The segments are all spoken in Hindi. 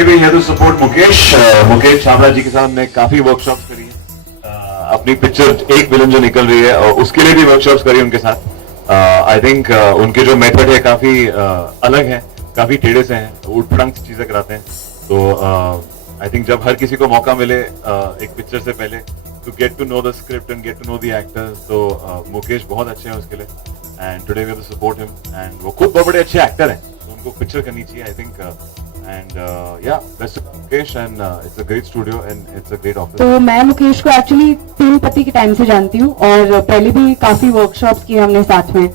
today we here to support Mukesh. Mukesh Chhabra जी के साथ हमने काफी वर्कशॉप्स करी है. अपनी पिक्चर एक विलन जो निकल रही है और उसके लिए भी वर्कशॉप्स करी उनके साथ. आई थिंक उनके जो मेथड है काफी अलग है, काफी टेढ़े से हैं, उठपटांग चीजें कराते हैं. तो आई थिंक जब हर किसी को मौका मिले एक पिक्चर से पहले to get to know the script and get to know the actors, तो मुकेश बहुत अच्छे हैं उसके लिए. And today we have to support him. And वो खुद बहुत बड़े अच्छे एक्टर हैं, तो उनको पिक्चर करनी चाहिए I think. And yeah, best of Mukesh and it's a great studio and it's a great office. तो मैं मुकेश को एक्चुअली तीन पति के टाइम से जानती हूँ और पहले भी काफी वर्कशॉप्स किए हमने साथ में.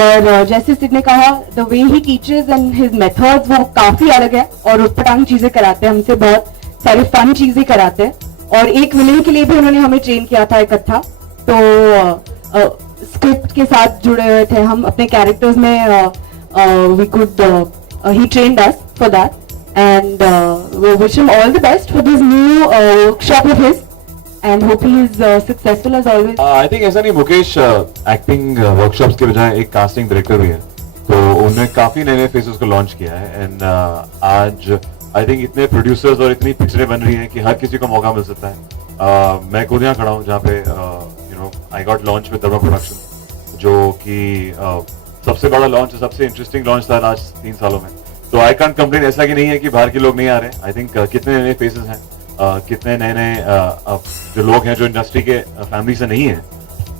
और जैसे सिड ने कहा, the way he teaches and his methods वो काफी अलग है और उठपटांग चीजें कराते हैं हमसे, बहुत सारी फन चीजें कराते हैं. और एक विलेन के लिए भी उन्होंने हमें ट्रेन किया था इकट्ठा, तो स्क्रिप्ट के साथ जुड़े हुए थे हम अपने कैरेक्टर्स में. We could he trained us for that and we wish him all the best for this new workshop of his and hope he is successful as always. I think ऐसा नहीं, मुकेश एक्टिंग वर्कशॉप्स के बजाय एक कास्टिंग डायरेक्टर भी है, तो उन्होंने काफी नए नए फेसेस को लॉन्च किया है. एंड आज आई थिंक इतने प्रोड्यूसर्स और इतनी पिक्चरें बन रही हैं कि हर किसी को मौका मिल सकता है. मैं खुद यहाँ खड़ा हूँ जहाँ पे you know I got launch with Dharma production, जो कि सबसे बड़ा लॉन्च, सबसे इंटरेस्टिंग लॉन्च था आज 3 सालों में. तो आई कांट कंप्लेन. ऐसा कि नहीं है कि बाहर के लोग नहीं आ रहे. आई थिंक कितने नए फेसेस हैं, कितने नए नए जो लोग हैं जो इंडस्ट्री के फैमिली से नहीं है.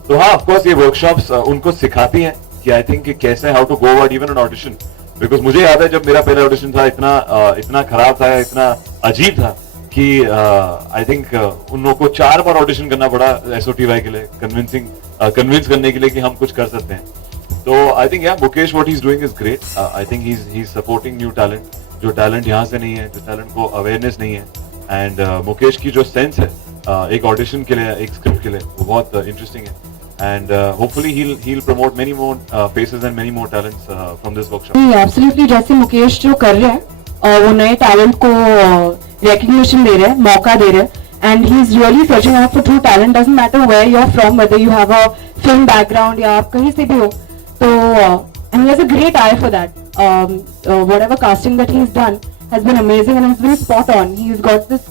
तो हाँ, ऑफकोर्स ये वर्कशॉप्स उनको सिखाती हैं कि आई थिंक कैसे how to go about even an audition. Because मुझे याद है जब मेरा पहला ऑडिशन था, इतना खराब था, इतना अजीब था कि आई थिंक उन लोगों को 4 बार ऑडिशन करना पड़ा SOTY के लिए, कन्विंस करने के लिए कि हम कुछ कर सकते हैं. तो I think Mukesh what he is doing is great. I think he is supporting new talent, जो टैलेंट यहाँ से नहीं है, जो टैलेंट को अवेयरनेस नहीं है. एंड मुकेश की जो सेंस है एक ऑडिशन के लिए, एक स्क्रिप्ट के लिए, वो बहुत इंटरेस्टिंग है. And hopefully he'll promote many more faces and many more talents from this workshop. Absolutely, जैसे मुकेश जो कर रहे हैं वो नए टैलेंट को recognition दे रहे हैं, मौका दे रहे हैं. And he's really searching out for true talent. Doesn't matter where you're from, whether you have a film background या आप कहीं से भी हो. तो and he has a great eye for that. Whatever casting that he's done has been amazing and has been spot on. He's got this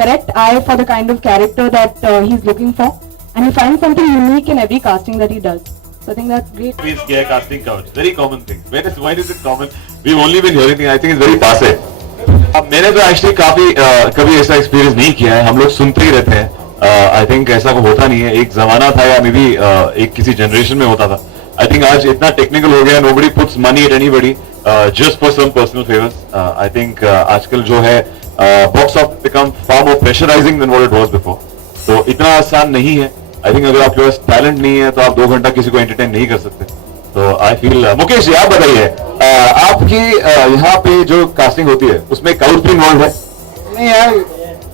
correct eye for the kind of character that he's looking for. And he finds something unique in every casting that he does. So I think that's great. Please get casting couch. Very common thing. Why is it common? We've only been hearing it. I think it's very passe. मैंने तो एक्चुअली कभी ऐसा एक्सपीरियंस नहीं किया है. हम लोग सुनते ही रहते हैं. आई थिंक ऐसा को होता नहीं है. एक जमाना था या मे बी एक किसी जनरेशन में होता था. आई थिंक आज इतना टेक्निकल हो गया, nobody puts money at anybody just for some personal favors. I think आजकल जो है box office become far more pressurizing than what it was before. तो इतना आसान नहीं है. आई थिंक अगर आपके पास टैलेंट नहीं है तो आप 2 घंटा किसी को एंटरटेन नहीं कर सकते. तो आई फील मुकेश जी, आप बताइए आपकी यहाँ पे जो कास्टिंग होती है उसमें काउच भी इन्वॉल्व है? नहीं यार,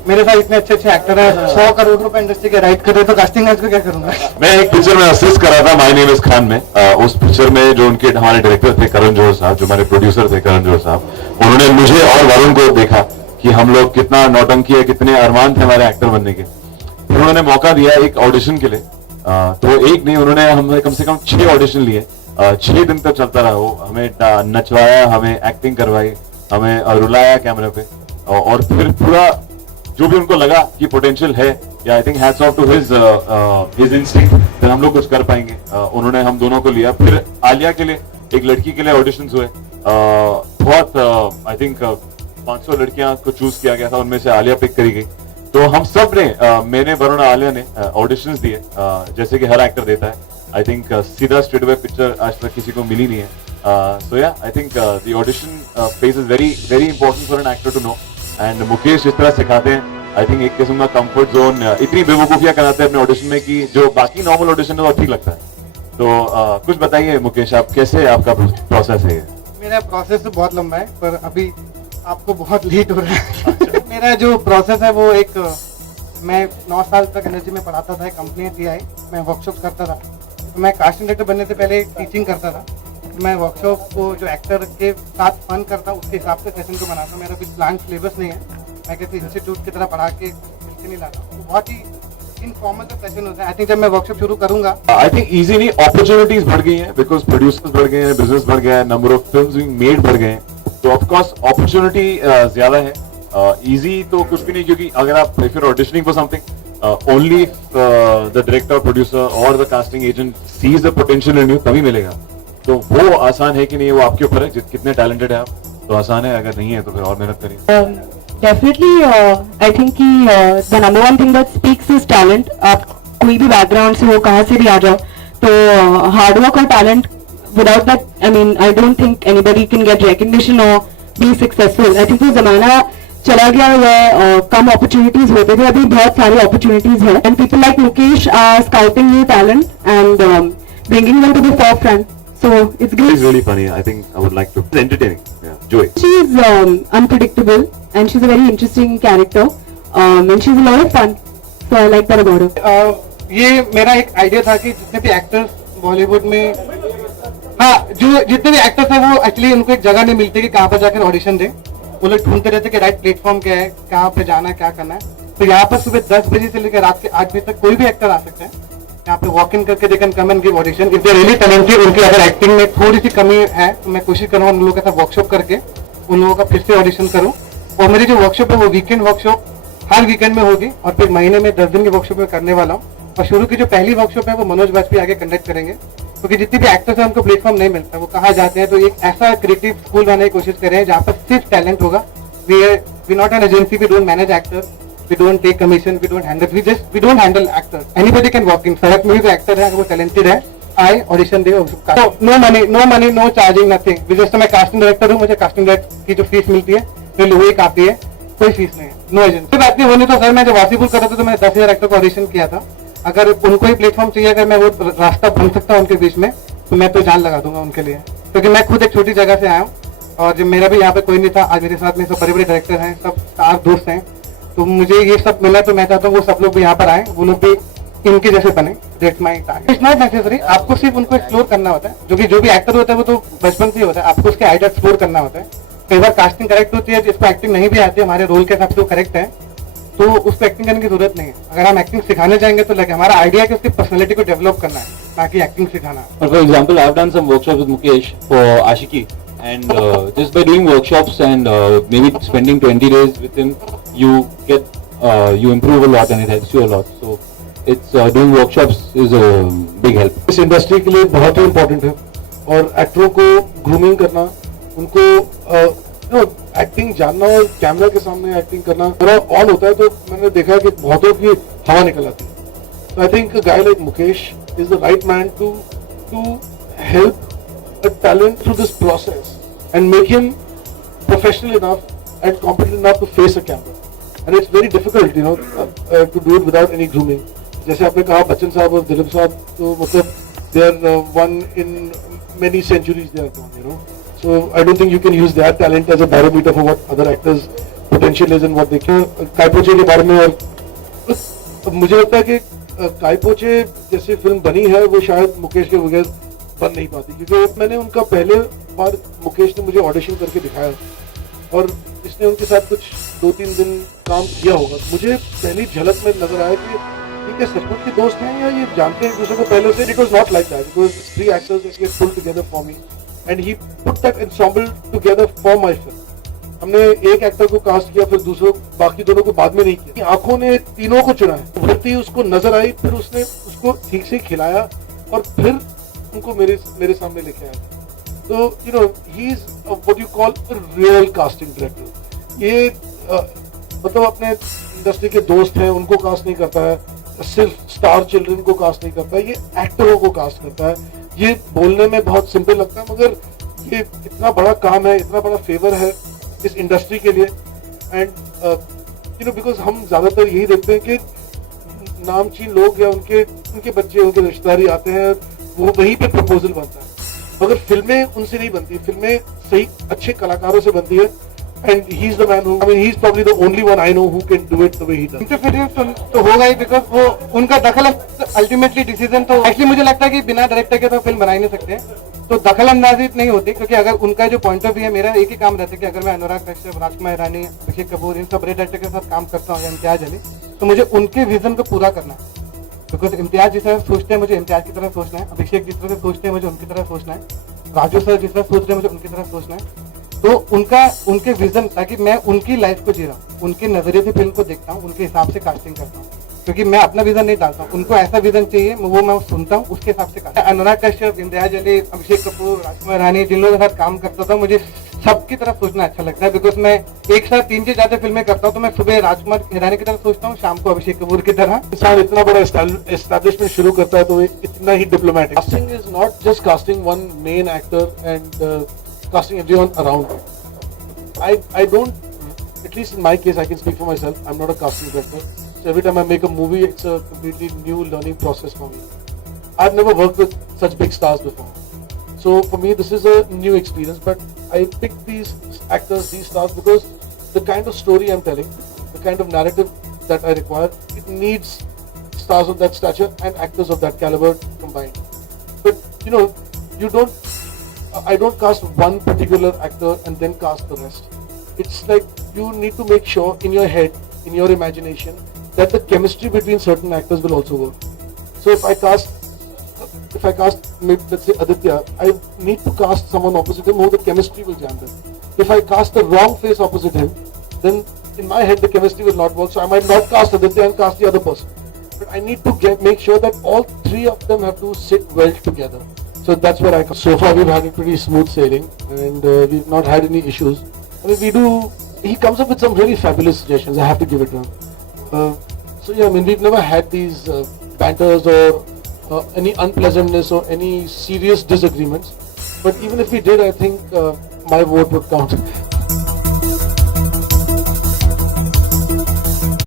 मेरे साथ इतने अच्छे एक्टर हैं, 100 करोड़ रुपए इंडस्ट्री के राइट कर रहे, तो कास्टिंग आज को क्या करूंगा. मैं एक पिक्चर में असिस्ट कर रहा था, माय नेम इज खान में. उस पिक्चर में जो उनके हमारे डायरेक्टर थे करण जौहर साहब, जो हमारे प्रोड्यूसर थे करण जौहर साहब, उन्होंने मुझे और वरुण को देखा कि हम लोग कितना नौटंकी है, कितने अरमान थे हमारे एक्टर बनने के. उन्होंने मौका दिया एक ऑडिशन के लिए. तो एक नहीं, उन्होंने हमें कम से कम 6 ऑडिशन लिए. 6 दिन तक चलता रहा वो. हमें नचवाया, हमें एक्टिंग करवाई, हमें रुलाया कैमरे पे, और फिर पूरा जो भी उनको लगा कि पोटेंशियल है, yeah I think hats off to his instinct, फिर हम लोग कुछ कर पाएंगे. उन्होंने हम दोनों को लिया. फिर आलिया के लिए, एक लड़की के लिए ऑडिशंस हुए. बहुत आई थिंक 500 लड़कियां को चूज किया गया था, उनमें से आलिया पिक करी गई. तो हम सब ने, मैंने, वरुण, आलिया ने ऑडिशंस दिए जैसे कि हर एक्टर देता है. आई थिंक सीधा स्ट्रेट अवे पिक्चर आज तक किसी को मिली नहीं है. So yeah I think the audition phase is very very important for an actor to know. And Mukesh इस तरह सिखाते हैं. आई थिंक एक किस्म का कंफर्ट जोन, इतनी बेवकूफियां कराते हैं अपने ऑडिशन में कि जो बाकी नॉर्मल ऑडिशन है वो ठीक लगता है. तो कुछ बताइए मुकेश, आप कैसे, आपका प्रोसेस है? मेरा प्रोसेस तो बहुत लंबा है, पर अभी आपको बहुत लेट हो रहा है. मेरा जो प्रोसेस है वो एक, मैं 9 साल तक एनर्जी में पढ़ाता था, कंपनी TI, मैं वर्कशॉप करता था. तो मैं कास्टिंग डायरेक्टर बनने से पहले टीचिंग करता था. मैं वर्कशॉप को जो एक्टर के साथ फन करता हूँ उसके हिसाब से सेशन को बनाता हूँ. मेरा कुछ प्लान सिलेबस नहीं है, मैं किसी इंस्टीट्यूट की तरह पढ़ा के मिलके नहीं लाता. तो बहुत ही इनफॉर्मल जो सेशन होता है. आई थिंक जब मैं वर्कशॉप शुरू करूंगा, आई थिंक इजी नहीं, अपॉर्चुनिटीज बढ़ गई हैं, बिकॉज प्रोड्यूसर्स बढ़ गए हैं, बिजनेस बढ़ गया है, number of films being made बढ़ गए हैं. तो ऑफ कोर्स अपॉर्चुनिटी ज्यादा है. इजी तो कुछ भी नहीं, क्योंकि अगर आप if you are auditioning for something only the director, producer और the casting agent sees the potential in you, तभी मिलेगा. तो वो आसान है कि नहीं, वो आपके ऊपर है. कितने टैलेंटेड है आप, तो आसान है. अगर नहीं है तो फिर और मेहनत करिए. Definitely, I think कि the number one thing that speaks is talent. आप कोई भी बैकग्राउंड से हो, कहाँ से भी आ जाओ, तो हार्डवर्क और talent, without that, I mean, I don't think anybody can get recognition or be successful. I think वो जमाना चला गया है, कम अपॉर्चुनिटीज होते थे, अभी बहुत सारी अपॉर्चुनिटीज है. And people like Mukesh are scouting new talent and bringing them to the forefront. So it's great. It's really funny. I think I would like to. It's entertaining. Yeah, Joy. She is unpredictable and she's a very interesting character, and she's a lot of fun. So I like that about her. ये मेरा एक आइडिया था कि जितने भी एक्टर्स बॉलीवुड में, हाँ, जो जितने भी एक्टर्स हैं वो एक्चुअली उनको एक जगह नहीं मिलती कि कहाँ पर जाकर ऑडिशन दें. वो लोग ढूंढते रहते कि राइट प्लेटफॉर्म क्या है, कहाँ पे जाना है, क्या करना है. तो यहाँ पर सुबह 10 बजे से लेकर रात के 8 बजे तक कोई भी एक्टर आ सकता है. यहाँ पे वॉक इन करके they can come and give audition. If they really talented, उनकी अगर एक्टिंग में थोड़ी सी कमी है तो मैं कोशिश करूँगा उन लोगों के साथ वर्कशॉप करके उन लोगों का फिर से ऑडिशन करूँ. और मेरी जो वर्कशॉप है वो वीकेंड वर्कशॉप हर वीकेंड में होगी और फिर महीने में 10 दिन की वर्कशॉप में करने वाला हूँ. और शुरू की जो पहली वर्कशॉप है वो मनोज वाजपेयी आगे कंडक्ट करेंगे, क्योंकि जितने भी एक्टर्स हैं उनको प्लेटफॉर्म नहीं मिलता, वो कहाँ जाते हैं. तो एक ऐसा क्रिएटिव स्कूल बनाने की कोशिश कर रहे हैं जहाँ पर सिर्फ टैलेंट होगा. We not an agency, we don't manage actors, we don't take commission, we don't handle actors. Anybody can walk in. सड़क में भी जो एक्टर है अगर वो टैलेंटेड है, आए ऑडिशन दे. No money, no charging, nothing. जैसे मैं कास्टिंग डायरेक्टर हूँ, मुझे कास्टिंग डायरेक्टर की जो फीस मिलती है वो लोहे की आती है, कोई फीस नहीं है. नो एजेंसी बात नहीं होनी. तो सर मैं जब वासीपुर कर रहा था तो मैंने 10,000 एक्टर को ऑडिशन किया था. अगर उनको ही प्लेटफॉर्म चाहिए, अगर मैं वो रास्ता बन सकता हूँ उनके बीच में, तो मैं तो जान लगा दूंगा उनके लिए, क्योंकि मैं खुद एक छोटी जगह से आया हूँ और जब मेरा भी यहाँ पे कोई नहीं था, आज मेरे साथ में सब बड़े बड़े डायरेक्टर हैं, सब 4 दोस्त हैं. तो मुझे ये सब मिला, तो मैं चाहता हूँ वो सब लोग भी यहाँ पर आए, वो लोग भी इनके जैसे बने. That's my target. It's not necessary. आपको सिर्फ उनको एक्सप्लोर करना होता है. जो भी एक्टर होता है वो तो बचपन से ही होता है, आपको उसके आइडिया एक्सप्लोर करना होता है. कई बार कास्टिंग करेक्ट होती है, जिसको एक्टिंग नहीं भी आती है, हमारे रोल के हिसाब से वो करेक्ट है, तो उसको एक्टिंग करने की जरूरत नहीं है. अगर हम एक्टिंग सिखाने जाएंगे तो लगे हमारा आइडिया है कि उसकी पर्सनैलिटी को डेवलप करना है, ताकि एक्टिंग सिखाना. For example, I have done some workshops with Mukesh for Ashiki, and just by doing workshops and maybe spending 20 days with him, you improve a lot and it helps you a lot. So it's doing workshops is a big help. इस इंडस्ट्री के लिए बहुत ही इम्पोर्टेंट है. और एक्टरों को ग्रूमिंग करना, उनको एक्टिंग जानना और कैमरा के सामने एक्टिंग करना थोड़ा ऑन होता है, तो मैंने देखा है कि बहुतों की हवा निकल आती है. So I think a guy like Mukesh is the right man to help a talent through this process and make him professional enough and competent enough to face a camera. And it's very difficult, to do it without any grooming. जैसे आपने कहा बच्चन साहब और दिलीप साहब, तो मतलब they are one in many centuries they are gone, So I don't think you can use their talent as a barometer for what other actors' potential is and what they can. काय पोचे के बारे में, और मुझे लगता है कि काय पोचे जैसी फिल्म बनी है वो शायद मुकेश के बगैर बन नहीं पाती, क्योंकि मैंने उनका पहले बार मुकेश ने मुझे ऑडिशन करके दिखाया और इसने उनके साथ कुछ 2-3 दिन काम किया होगा. मुझे पहली झलक में नजर आया कि ठीक है, सचमुच के दोस्त हैं या ये जानते हैं एक दूसरे को पहले से. It was not like that. It was 3 actors that pulled together for me and he put that ensemble together for my film. हमने एक एक्टर को कास्ट किया, फिर दूसरों बाकी दोनों को बाद में नहीं किया. आंखों ने तीनों को चुना है. भर्ती उसको नजर आई, फिर उसने उसको ठीक से खिलाया और फिर उनको मेरे सामने लेके आया. तो he is what you call a real casting director. ये मतलब अपने इंडस्ट्री के दोस्त हैं उनको कास्ट नहीं करता है, सिर्फ स्टार चिल्ड्रन को कास्ट नहीं करता है, ये एक्टरों को कास्ट करता है. ये बोलने में बहुत सिंपल लगता है, मगर ये इतना बड़ा काम है, इतना बड़ा फेवर है इस इंडस्ट्री के लिए. एंड बिकॉज हम ज्यादातर यही देखते हैं कि नामचीन लोग या उनके बच्चे, उनके रिश्तेदारी आते हैं, वो वहीं पे प्रपोजल बनता है, मगर फिल्में उनसे नहीं बनती. फिल्में सही अच्छे कलाकारों से बनती है. And he's the man he's probably the only one I know who can do it the way he does. Interference तो होगा ही, बिकॉज वो उनका दखल अल्टीमेटली डिसीजन. तो एक्चुअली मुझे लगता है कि बिना डायरेक्टर के तो फिल्म बना ही नहीं सकते, तो दखल अंदाजी नहीं होती. क्योंकि अगर उनका जो पॉइंट ऑफ व्यू है, मेरा एक ही काम रहता है कि अगर मैं अनुराग कश्यप, राजकुमार ईरानी, अभिषेक कपूर, इन सब बड़े डायरेक्टर के साथ काम करता हूँ या इम्तियाज अली, तो मुझे उनके विजन को पूरा करना है. बिकॉज इम्तियाज जिस तरह सोचते हैं मुझे इम्तियाज की तरह सोचना है, अभिषेक जिस तरह से सोचते हैं मुझे उनकी तरह सोचना है, राजू सर जिस तरह सोच रहे हैं मुझे उनकी तरह सोचना है. तो उनके विजन, ताकि मैं उनकी लाइफ को जी रहा हूँ, उनके नजरिए से फिल्म को देखता हूँ, उनके हिसाब से कास्टिंग करता हूँ, क्योंकि मैं अपना विजन नहीं डालता हूँ, उनको ऐसा विजन चाहिए, वो मैं सुनता हूँ, उसके हिसाब से कास्टिंग। अनुराग कश्यप, इम्तियाज अली, अभिषेक कपूर, राजकुमार रानी, जिन लोगों के साथ काम करता था, मुझे सबकी तरफ सोचना अच्छा लगता है, बिकॉज मैं एक साथ 3 से ज्यादा फिल्में करता हूँ, तो मैं सुबह राजकुमार हिरानी की तरह सोचता हूँ, शाम को अभिषेक कपूर की तरह। इंसान इतना बड़ा एस्टैब्लिशमेंट शुरू करता है तो वो इतना ही diplomatic. Casting is not just casting one main actor and casting everyone around. I don't, at least in my case, I can speak for myself. I'm not a casting director, so every time I make a movie, it's a completely new learning process for me. I've never worked with such big stars before, so for me this is a new experience. But I picked these actors, these stars, because the kind of story I'm telling, the kind of narrative that I require, it needs stars of that stature and actors of that caliber combined. But you know, I don't cast one particular actor and then cast the rest. It's like you need to make sure in your head, in your imagination, that the chemistry between certain actors will also work. So if I cast maybe, let's say Aditya, I need to cast someone opposite him who the chemistry will jam them. If I cast the wrong face opposite him, then in my head the chemistry will not work. So I might not cast Aditya and cast the other person. But I need to make sure that all 3 of them have to sit well together. So that's where so far we've had a pretty smooth sailing, and we've not had any issues. I mean, he comes up with some really fabulous suggestions, I have to give it to him. So yeah, I mean, we've never had these banters or any unpleasantness or any serious disagreements. But even if we did, I think my vote would count.